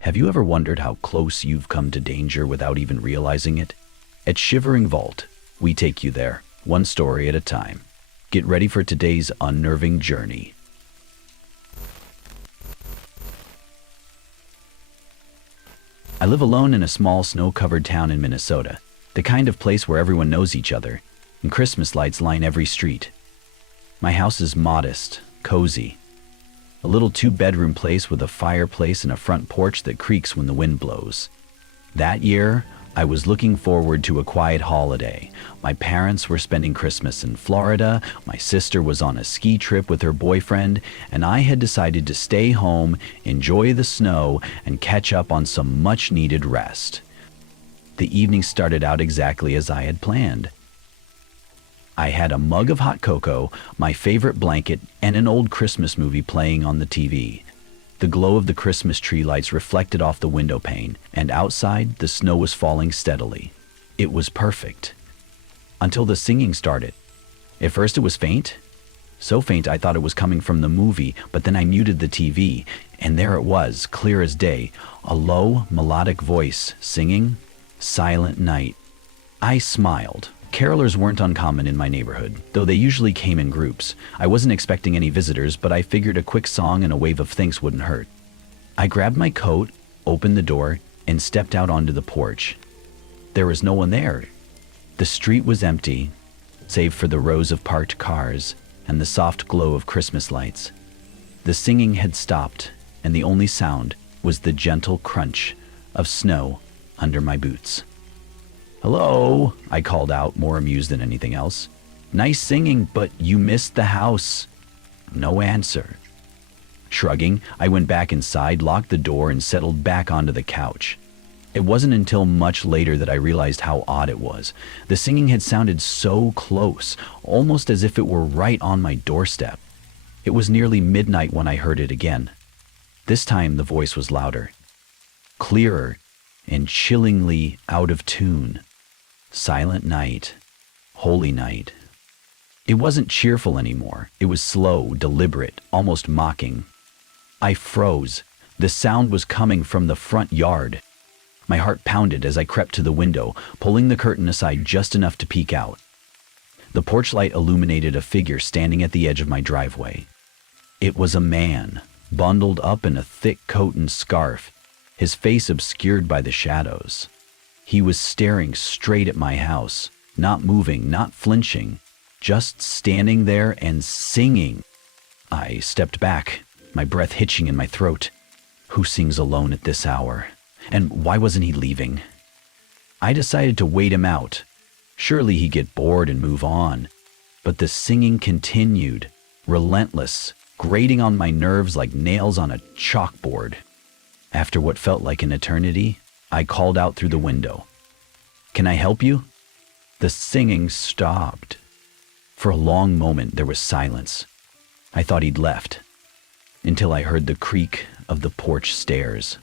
Have you ever wondered how close you've come to danger without even realizing it? At Shivering Vault, we take you there, one story at a time. Get ready for today's unnerving journey. I live alone in a small snow-covered town in Minnesota, the kind of place where everyone knows each other, and Christmas lights line every street. My house is modest, cozy, a little two-bedroom place with a fireplace and a front porch that creaks when the wind blows. That year, I was looking forward to a quiet holiday. My parents were spending Christmas in Florida, my sister was on a ski trip with her boyfriend, and I had decided to stay home, enjoy the snow, and catch up on some much-needed rest. The evening started out exactly as I had planned. I had a mug of hot cocoa, my favorite blanket, and an old Christmas movie playing on the TV. The glow of the Christmas tree lights reflected off the window pane, and outside, the snow was falling steadily. It was perfect. Until the singing started. At first it was faint. So faint I thought it was coming from the movie, but then I muted the TV, and there it was, clear as day, a low, melodic voice singing, "Silent Night." I smiled. Carolers weren't uncommon in my neighborhood, though they usually came in groups. I wasn't expecting any visitors, but I figured a quick song and a wave of thanks wouldn't hurt. I grabbed my coat, opened the door, and stepped out onto the porch. There was no one there. The street was empty, save for the rows of parked cars and the soft glow of Christmas lights. The singing had stopped, and the only sound was the gentle crunch of snow under my boots. "Hello," I called out, more amused than anything else. "Nice singing, but you missed the house." No answer. Shrugging, I went back inside, locked the door, and settled back onto the couch. It wasn't until much later that I realized how odd it was. The singing had sounded so close, almost as if it were right on my doorstep. It was nearly midnight when I heard it again. This time the voice was louder, clearer, and chillingly out of tune. Silent night, holy night. It wasn't cheerful anymore. It was slow, deliberate, almost mocking. I froze. The sound was coming from the front yard. My heart pounded as I crept to the window, pulling the curtain aside just enough to peek out. The porch light illuminated a figure standing at the edge of my driveway. It was a man, bundled up in a thick coat and scarf, his face obscured by the shadows. He was staring straight at my house, not moving, not flinching, just standing there and singing. I stepped back, my breath hitching in my throat. Who sings alone at this hour? And why wasn't he leaving? I decided to wait him out. Surely he'd get bored and move on. But the singing continued, relentless, grating on my nerves like nails on a chalkboard. After what felt like an eternity, I called out through the window. "Can I help you?" The singing stopped. For a long moment there was silence. I thought he'd left, until I heard the creak of the porch stairs.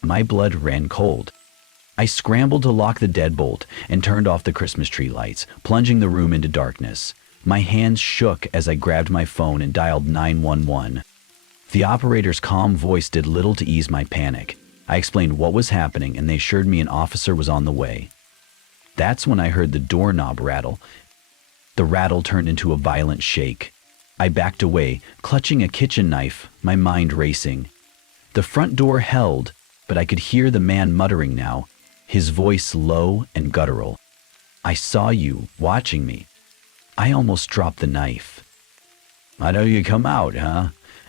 My blood ran cold. I scrambled to lock the deadbolt and turned off the Christmas tree lights, plunging the room into darkness. My hands shook as I grabbed my phone and dialed 911. The operator's calm voice did little to ease my panic. I explained what was happening, and they assured me an officer was on the way. That's when I heard the doorknob rattle. The rattle turned into a violent shake. I backed away, clutching a kitchen knife, my mind racing. The front door held, but I could hear the man muttering now, his voice low and guttural. "I saw you watching me." I almost dropped the knife. "I know you come out, huh?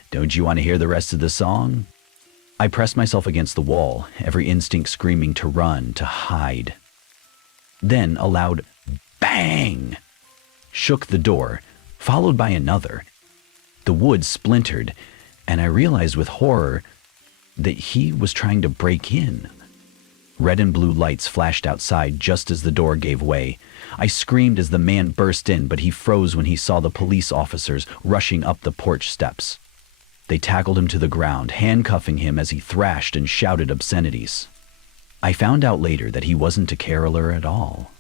Don't you want to hear the rest of the song?" I pressed myself against the wall, every instinct screaming to run, to hide. Then a loud bang shook the door, followed by another. The wood splintered, and I realized with horror that he was trying to break in. Red and blue lights flashed outside just as the door gave way. I screamed as the man burst in, but he froze when he saw the police officers rushing up the porch steps. They tackled him to the ground, handcuffing him as he thrashed and shouted obscenities. I found out later that he wasn't a caroler at all.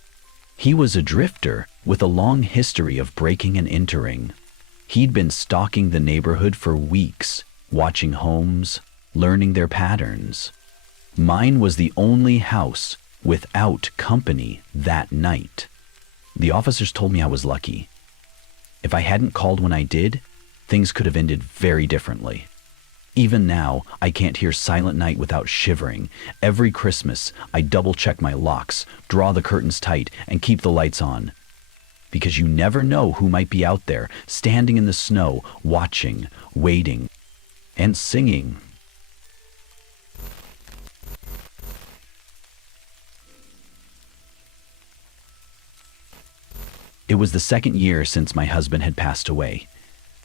He was a drifter with a long history of breaking and entering. He'd been stalking the neighborhood for weeks, watching homes, learning their patterns. Mine was the only house without company that night. The officers told me I was lucky. If I hadn't called when I did, things could have ended very differently. Even now, I can't hear Silent Night without shivering. Every Christmas, I double-check my locks, draw the curtains tight, and keep the lights on. Because you never know who might be out there, standing in the snow, watching, waiting, and singing. It was the second year since my husband had passed away.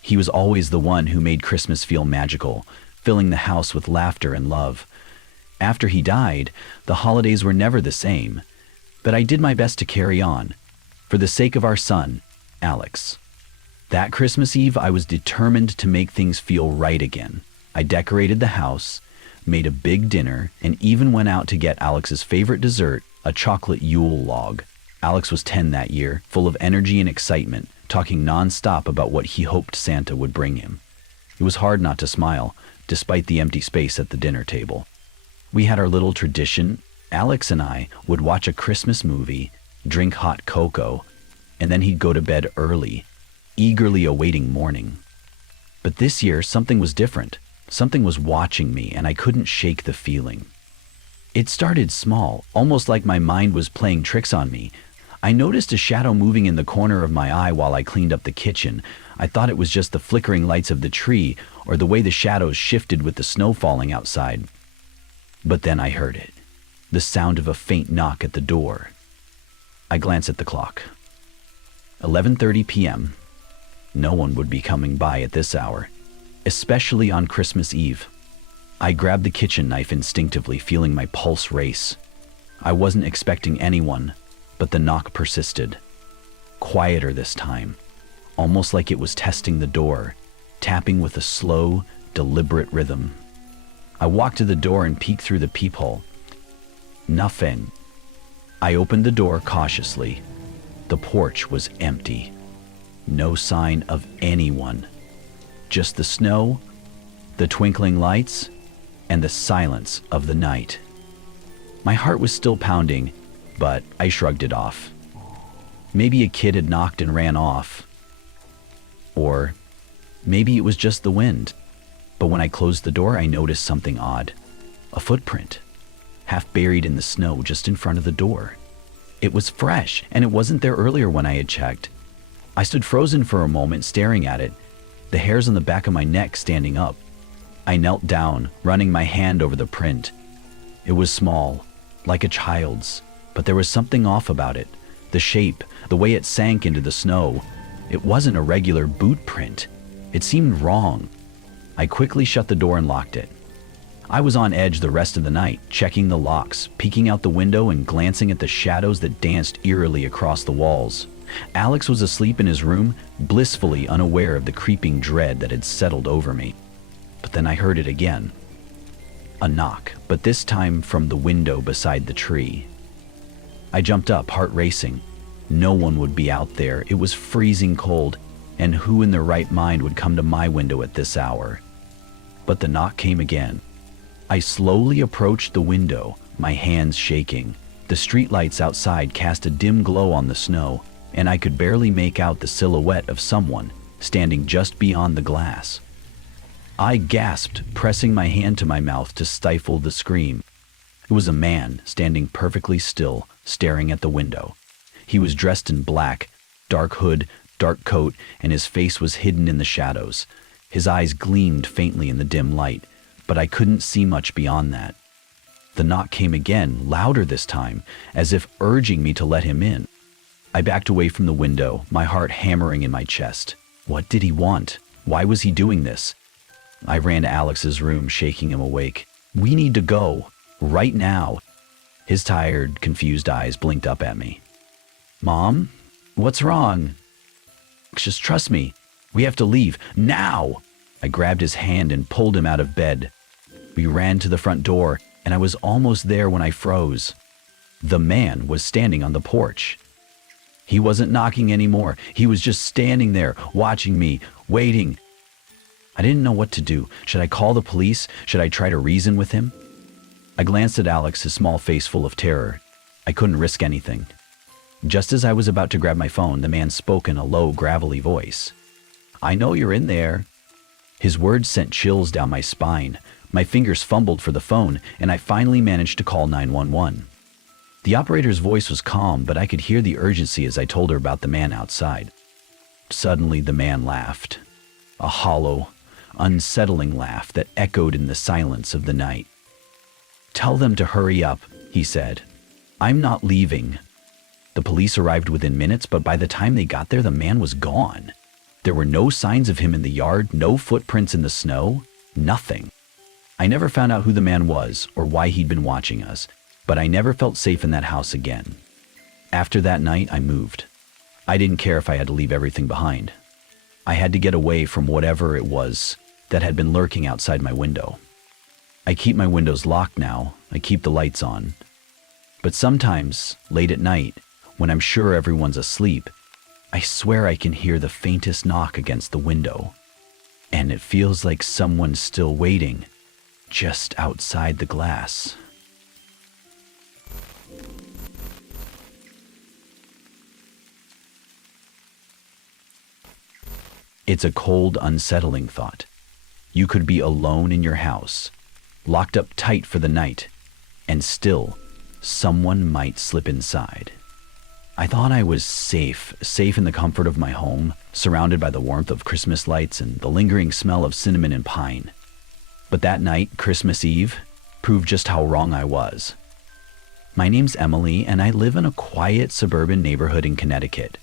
He was always the one who made Christmas feel magical, filling the house with laughter and love. After he died, the holidays were never the same, but I did my best to carry on, for the sake of our son, Alex. That Christmas Eve, I was determined to make things feel right again. I decorated the house, made a big dinner, and even went out to get Alex's favorite dessert, a chocolate Yule log. Alex was 10 that year, full of energy and excitement, talking non-stop about what he hoped Santa would bring him. It was hard not to smile, despite the empty space at the dinner table. We had our little tradition. Alex and I would watch a Christmas movie, drink hot cocoa, and then he'd go to bed early, eagerly awaiting morning. But this year, something was different. Something was watching me, and I couldn't shake the feeling. It started small, almost like my mind was playing tricks on me. I noticed a shadow moving in the corner of my eye while I cleaned up the kitchen. I thought it was just the flickering lights of the tree or the way the shadows shifted with the snow falling outside. But then I heard it, the sound of a faint knock at the door. I glanced at the clock. 11:30 p.m. No one would be coming by at this hour, especially on Christmas Eve. I grabbed the kitchen knife instinctively, feeling my pulse race. I wasn't expecting anyone, but the knock persisted. Quieter this time, almost like it was testing the door, tapping with a slow, deliberate rhythm. I walked to the door and peeked through the peephole. Nothing. I opened the door cautiously. The porch was empty. No sign of anyone. Just the snow, the twinkling lights, and the silence of the night. My heart was still pounding, but I shrugged it off. Maybe a kid had knocked and ran off. Or maybe it was just the wind. But when I closed the door, I noticed something odd. A footprint, half buried in the snow just in front of the door. It was fresh, and it wasn't there earlier when I had checked. I stood frozen for a moment, staring at it, the hairs on the back of my neck standing up. I knelt down, running my hand over the print. It was small, like a child's, but there was something off about it. The shape, the way it sank into the snow. It wasn't a regular boot print. It seemed wrong. I quickly shut the door and locked it. I was on edge the rest of the night, checking the locks, peeking out the window and glancing at the shadows that danced eerily across the walls. Alex was asleep in his room, blissfully unaware of the creeping dread that had settled over me. But then I heard it again. A knock, but this time from the window beside the tree. I jumped up, heart racing. No one would be out there. It was freezing cold, and who in their right mind would come to my window at this hour? But the knock came again. I slowly approached the window, my hands shaking. The streetlights outside cast a dim glow on the snow, and I could barely make out the silhouette of someone standing just beyond the glass. I gasped, pressing my hand to my mouth to stifle the scream. It was a man standing perfectly still, staring at the window. He was dressed in black, dark hood, dark coat, and his face was hidden in the shadows. His eyes gleamed faintly in the dim light, but I couldn't see much beyond that. The knock came again, louder this time, as if urging me to let him in. I backed away from the window, my heart hammering in my chest. What did he want? Why was he doing this? I ran to Alex's room, shaking him awake. We need to go. Right now. His tired, confused eyes blinked up at me. Mom? What's wrong? Just trust me. We have to leave. Now! I grabbed his hand and pulled him out of bed. We ran to the front door, and I was almost there when I froze. The man was standing on the porch. He wasn't knocking anymore. He was just standing there, watching me, waiting. I didn't know what to do. Should I call the police? Should I try to reason with him? I glanced at Alex, his small face full of terror. I couldn't risk anything. Just as I was about to grab my phone, the man spoke in a low, gravelly voice. "I know you're in there." His words sent chills down my spine. My fingers fumbled for the phone, and I finally managed to call 911. The operator's voice was calm, but I could hear the urgency as I told her about the man outside. Suddenly, the man laughed. A hollow, unsettling laugh that echoed in the silence of the night. "Tell them to hurry up," he said. "I'm not leaving." The police arrived within minutes, but by the time they got there, the man was gone. There were no signs of him in the yard, no footprints in the snow, nothing. I never found out who the man was or why he'd been watching us, but I never felt safe in that house again. After that night, I moved. I didn't care if I had to leave everything behind. I had to get away from whatever it was that had been lurking outside my window. I keep my windows locked now. I keep the lights on. But sometimes, late at night, when I'm sure everyone's asleep, I swear I can hear the faintest knock against the window. And it feels like someone's still waiting, just outside the glass. It's a cold, unsettling thought. You could be alone in your house, locked up tight for the night, and still, someone might slip inside. I thought I was safe in the comfort of my home, surrounded by the warmth of Christmas lights and the lingering smell of cinnamon and pine. But that night, Christmas Eve, proved just how wrong I was. My name's Emily, and I live in a quiet suburban neighborhood in Connecticut.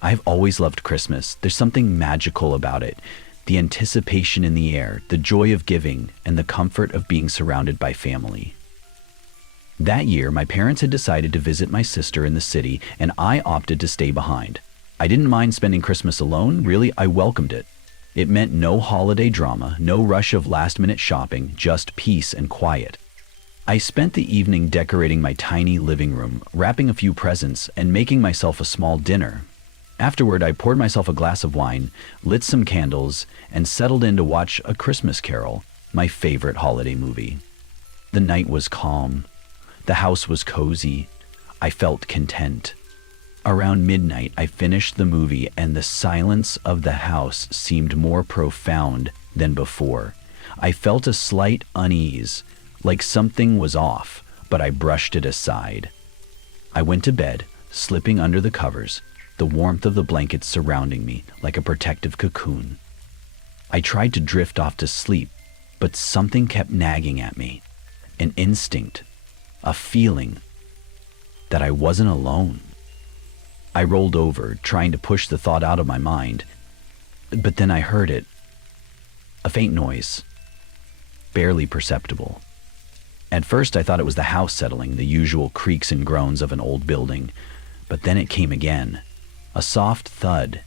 I've always loved Christmas. There's something magical about it. The anticipation in the air, the joy of giving, and the comfort of being surrounded by family. That year, my parents had decided to visit my sister in the city, and I opted to stay behind. I didn't mind spending Christmas alone. Really, I welcomed it. It meant no holiday drama, no rush of last-minute shopping, just peace and quiet. I spent the evening decorating my tiny living room, wrapping a few presents, and making myself a small dinner. Afterward, I poured myself a glass of wine, lit some candles, and settled in to watch A Christmas Carol, my favorite holiday movie. The night was calm. The house was cozy. I felt content. Around midnight, I finished the movie, and the silence of the house seemed more profound than before. I felt a slight unease, like something was off, but I brushed it aside. I went to bed, slipping under the covers, the warmth of the blankets surrounding me like a protective cocoon. I tried to drift off to sleep, but something kept nagging at me. An instinct, a feeling that I wasn't alone. I rolled over, trying to push the thought out of my mind, but then I heard it. A faint noise, barely perceptible. At first I thought it was the house settling, the usual creaks and groans of an old building, but then it came again. A soft thud,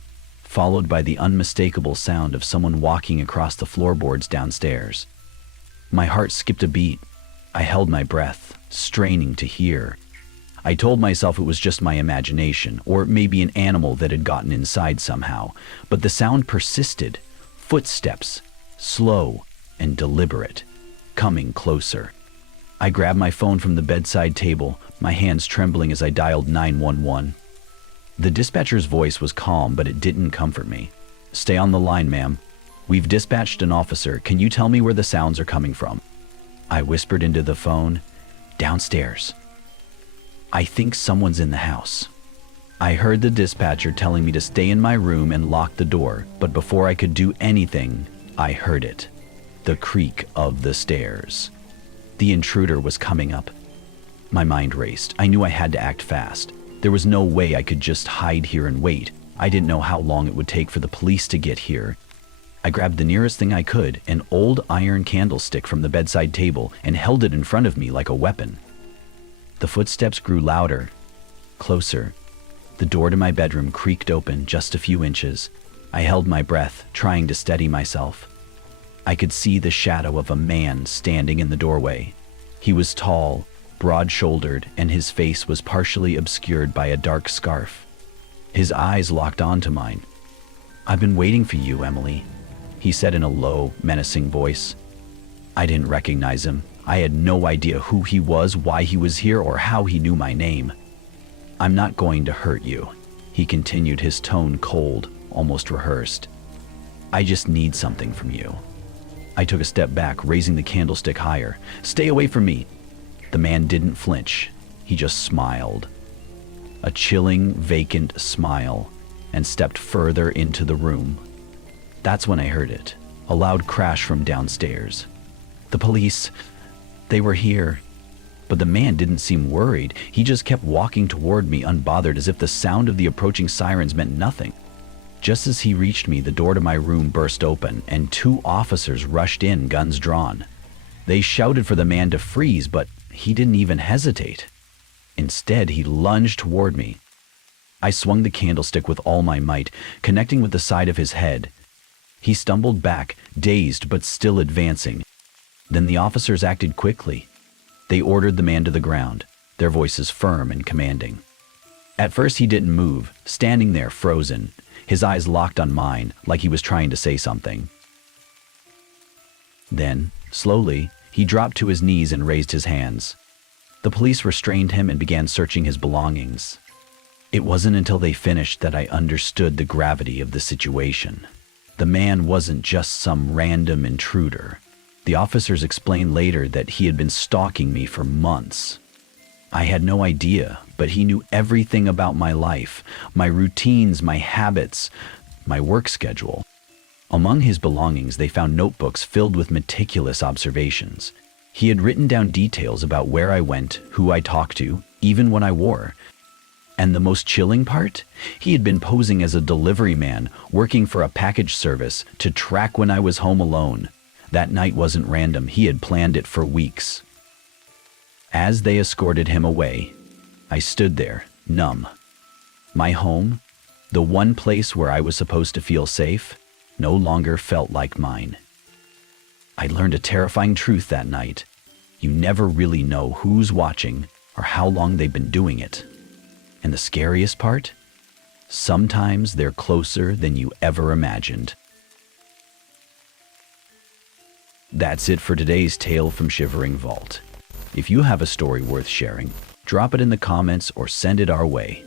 followed by the unmistakable sound of someone walking across the floorboards downstairs. My heart skipped a beat. I held my breath, straining to hear. I told myself it was just my imagination, or maybe an animal that had gotten inside somehow, but the sound persisted. Footsteps, slow and deliberate, coming closer. I grabbed my phone from the bedside table, my hands trembling as I dialed 911. The dispatcher's voice was calm, but it didn't comfort me. "Stay on the line, ma'am. We've dispatched an officer. Can you tell me where the sounds are coming from?" I whispered into the phone, "Downstairs. I think someone's in the house." I heard the dispatcher telling me to stay in my room and lock the door, but before I could do anything, I heard it. The creak of the stairs. The intruder was coming up. My mind raced. I knew I had to act fast. There was no way I could just hide here and wait. I didn't know how long it would take for the police to get here. I grabbed the nearest thing I could, an old iron candlestick from the bedside table, and held it in front of me like a weapon. The footsteps grew louder, closer. The door to my bedroom creaked open just a few inches. I held my breath, trying to steady myself. I could see the shadow of a man standing in the doorway. He was tall, broad-shouldered, and his face was partially obscured by a dark scarf. His eyes locked onto mine. "I've been waiting for you, Emily," he said in a low, menacing voice. I didn't recognize him. I had no idea who he was, why he was here, or how he knew my name. I'm not going to hurt you, he continued, his tone cold, almost rehearsed. I just need something from you. I took a step back, raising the candlestick higher. Stay away from me. The man didn't flinch. He just smiled. A chilling, vacant smile, and stepped further into the room. That's when I heard it, a loud crash from downstairs. The police, they were here. But the man didn't seem worried. He just kept walking toward me, unbothered, as if the sound of the approaching sirens meant nothing. Just as he reached me, the door to my room burst open, and 2 officers rushed in, guns drawn. They shouted for the man to freeze, but he didn't even hesitate. Instead, he lunged toward me. I swung the candlestick with all my might, connecting with the side of his head. He stumbled back, dazed but still advancing. Then the officers acted quickly. They ordered the man to the ground, their voices firm and commanding. At first he didn't move, standing there frozen, his eyes locked on mine, like he was trying to say something. Then, slowly, he dropped to his knees and raised his hands. The police restrained him and began searching his belongings. It wasn't until they finished that I understood the gravity of the situation. The man wasn't just some random intruder. The officers explained later that he had been stalking me for months. I had no idea, but he knew everything about my life, my routines, my habits, my work schedule. Among his belongings, they found notebooks filled with meticulous observations. He had written down details about where I went, who I talked to, even what I wore. And the most chilling part? He had been posing as a delivery man, working for a package service to track when I was home alone. That night wasn't random. He had planned it for weeks. As they escorted him away, I stood there, numb. My home, the one place where I was supposed to feel safe, no longer felt like mine. I learned a terrifying truth that night. You never really know who's watching or how long they've been doing it. And the scariest part? Sometimes they're closer than you ever imagined. That's it for today's tale from Shivering Vault. If you have a story worth sharing, drop it in the comments or send it our way.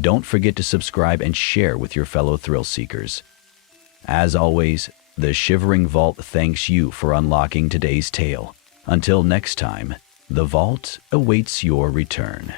Don't forget to subscribe and share with your fellow thrill seekers. As always, the Shivering Vault thanks you for unlocking today's tale. Until next time, the vault awaits your return.